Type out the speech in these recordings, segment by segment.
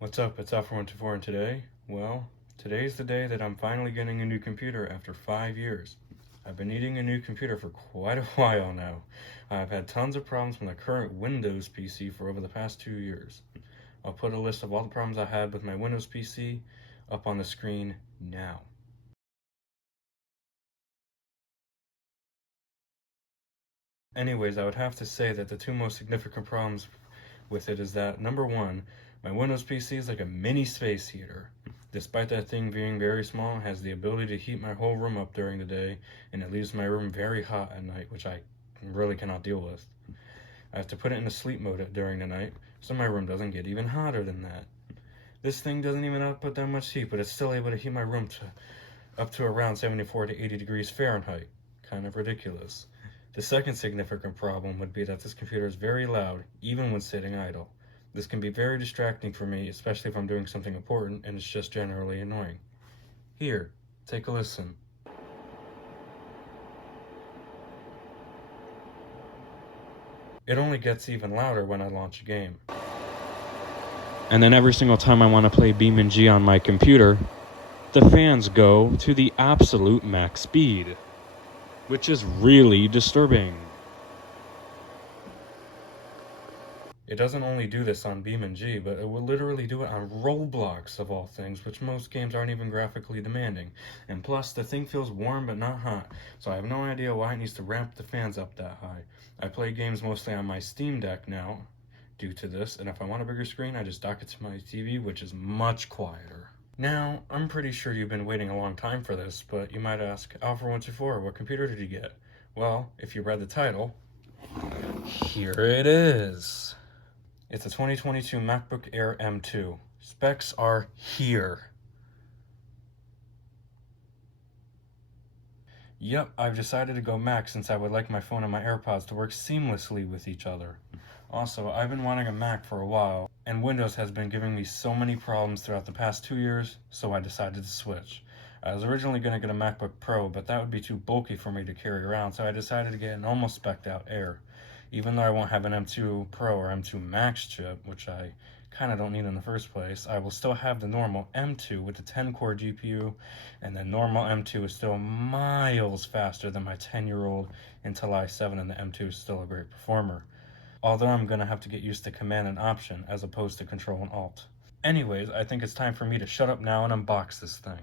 What's up? It's Alfred 124, and today's the day that I'm finally getting a new computer after 5 years. I've been needing a new computer for quite a while now. I've had tons of problems with my current Windows PC for over the past 2 years. I'll put a list of all the problems I had with my Windows PC up on the screen now. Anyways, I would have to say that the two most significant problems with it is that, number one, my Windows PC is like a mini space heater. Despite that thing being very small, it has the ability to heat my whole room up during the day, and it leaves my room very hot at night, which I really cannot deal with. I have to put it in sleep mode during the night, so my room doesn't get even hotter than that. This thing doesn't even output that much heat, but it's still able to heat my room up to around 74 to 80 degrees Fahrenheit. Kind of ridiculous. The second significant problem would be that this computer is very loud, even when sitting idle. This can be very distracting for me, especially if I'm doing something important and it's just generally annoying. Here, take a listen. It only gets even louder when I launch a game. And then every single time I want to play BeamNG on my computer, the fans go to the absolute max speed, which is really disturbing. It doesn't only do this on BeamNG, but it will literally do it on Roblox, of all things, which most games aren't even graphically demanding. And plus, the thing feels warm but not hot, so I have no idea why it needs to ramp the fans up that high. I play games mostly on my Steam Deck now, due to this, and if I want a bigger screen, I just dock it to my TV, which is much quieter. Now, I'm pretty sure you've been waiting a long time for this, but you might ask, Alfred124, what computer did you get? Well, if you read the title, here it is. It's a 2022 MacBook Air M2. Specs are here. Yep, I've decided to go Mac since I would like my phone and my AirPods to work seamlessly with each other. Also, I've been wanting a Mac for a while, and Windows has been giving me so many problems throughout the past 2 years, so I decided to switch. I was originally going to get a MacBook Pro, but that would be too bulky for me to carry around, so I decided to get an almost spec'd out Air. Even though I won't have an M2 Pro or M2 Max chip, which I kind of don't need in the first place, I will still have the normal M2 with the 10-core GPU, and the normal M2 is still miles faster than my 10-year-old Intel i7, and the M2 is still a great performer. Although I'm going to have to get used to Command and Option as opposed to Control and Alt. Anyways, I think it's time for me to shut up now and unbox this thing.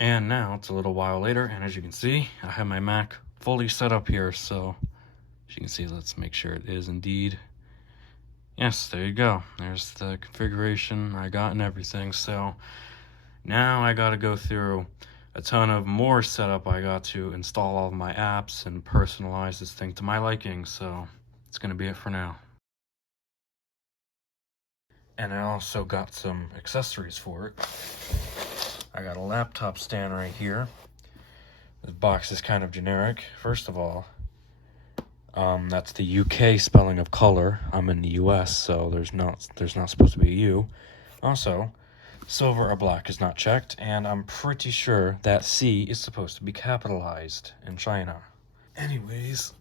And now it's a little while later, and as you can see, I have my Mac fully set up here. So as you can see, let's make sure it is indeed. Yes, there you go. There's the configuration I got and everything. So now I got to go through a ton of more setup. I got to install all of my apps and personalize this thing to my liking. So it's going to be it for now. And I also got some accessories for it. I got a laptop stand right here. This box is kind of generic. First of all, that's the UK spelling of color. I'm in the US, so there's not supposed to be a U. Also, silver or black is not checked, and I'm pretty sure that C is supposed to be capitalized in China. Anyways,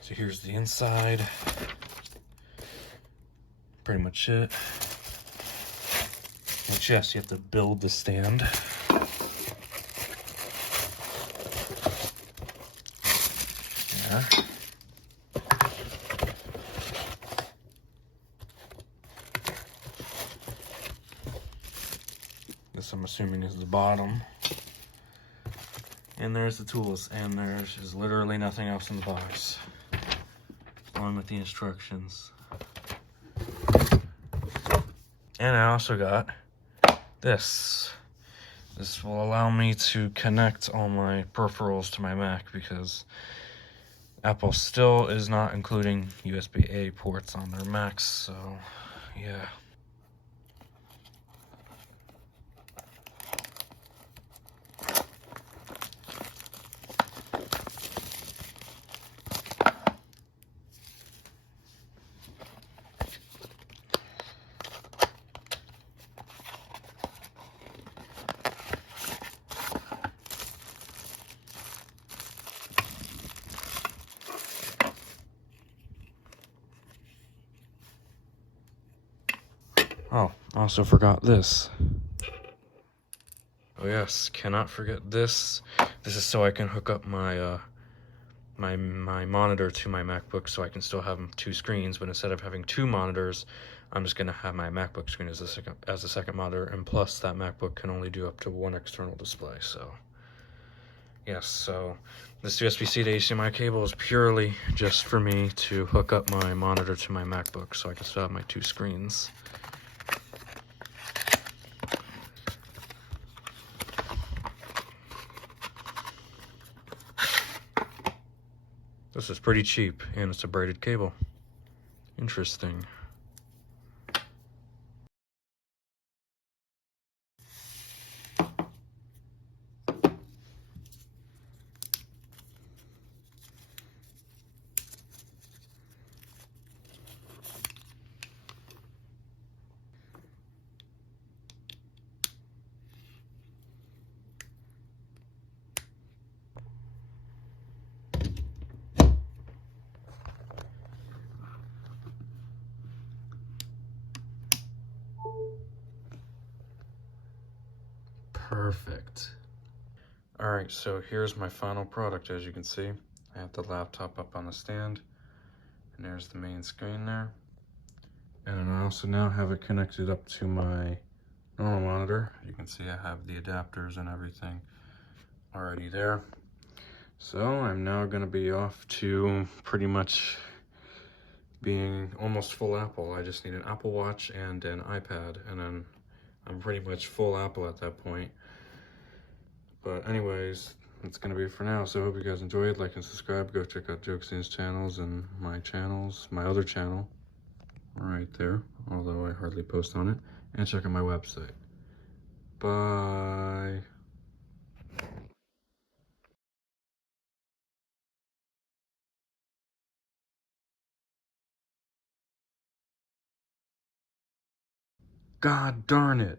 so here's the inside. Pretty much it. Which, yes, you have to build the stand. Yeah. This, I'm assuming, is the bottom. And there's the tools, and there's literally nothing else in the box, along with the instructions. And I also got this. This will allow me to connect all my peripherals to my Mac, because Apple still is not including USB-A ports on their Macs, so yeah. Oh, also forgot this. Oh yes, cannot forget this. This is so I can hook up my my monitor to my MacBook, so I can still have two screens, but instead of having two monitors, I'm just gonna have my MacBook screen as a second monitor, and plus that MacBook can only do up to one external display. So yes, so this USB-C to HDMI cable is purely just for me to hook up my monitor to my MacBook, so I can still have my two screens. This is pretty cheap, and it's a braided cable. Interesting. Perfect. Alright, so here's my final product. As you can see, I have the laptop up on the stand, and there's the main screen there. And I also now have it connected up to my normal monitor. You can see I have the adapters and everything already there. So I'm now going to be off to pretty much being almost full Apple. I just need an Apple Watch and an iPad, and then I'm pretty much full Apple at that point. But anyways, that's gonna be it for now. So I hope you guys enjoyed. Like and subscribe. Go check out Jokescene's channels and my channels, my other channel right there, although I hardly post on it. And check out my website. Bye. God darn it.